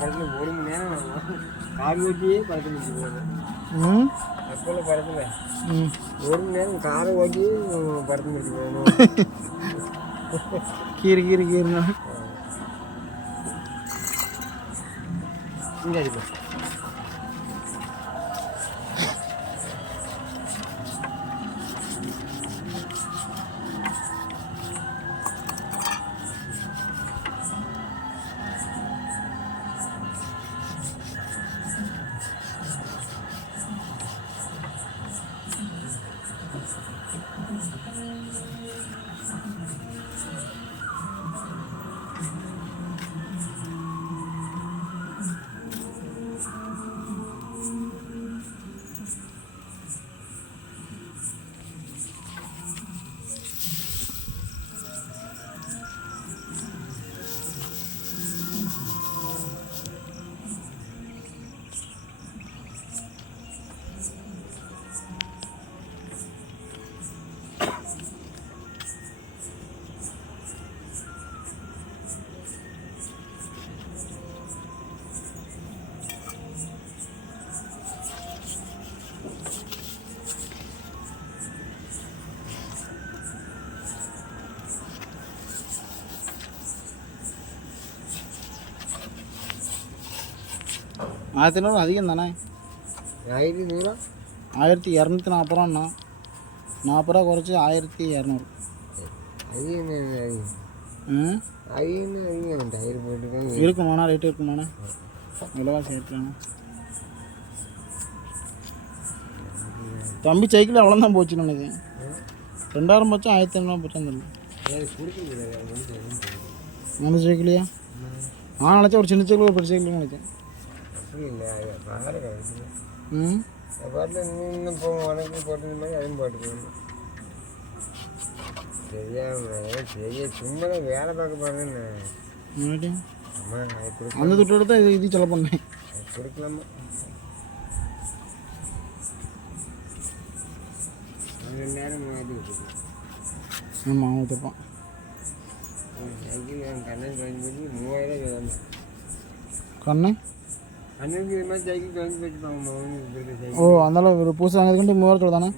படத்தில் 1 மணி நேரம் கார் ஓட்டியே படத்தில் போகணும். அப்போல படத்தில் 1 மணி நேரம் காரை ஓட்டி படத்தில் போகணும். கீருண்ணா இங்கே இருக்கு. $1500 அதிகம் தானே? 1240. 1240 40 ரூபா குறைச்சி 1200. இருக்குமாண்ணா? ரேட்டு இருக்குமாண்ணா? விலைவாசி ஏற்றாண்ணா? தம்பி சைக்கிள் அவ்வளோதான் போச்சுன்னு நினைக்கிறேன். 2000 போச்சா 1500 போச்சான்னு தெரியல. அந்த சைக்கிளையா? நான் நினச்சேன் ஒரு சின்ன சைக்கிள் ஒரு பெரிய சைக்கிள் நினச்சேன். பாட்டில் இன்னும் போகும் உனக்கு போட்டது மாதிரி அதுவும் போட்டுக்கணும். தெரியாமல் பெரிய சும்மா வேலை பார்க்க போகிறேன்னு. அந்த துட்டோட தான் இது சொல்ல பண்ணேன். கொடுக்கலாமா? 2 நேரம் மாற்றி வச்சுக்கலாம். ஆமாம் அவன் தப்பான். சைக்கிள் கண்ணன் வாங்கி போய் 3000 கண்ணு அன்னைக்கு இது மாதிரி சைக்கிள் வாங்கி வச்சுப்பாங்க. ஓ, அதனால ஒரு புதுசு வாங்கிறதுக்கு 3000 தானே?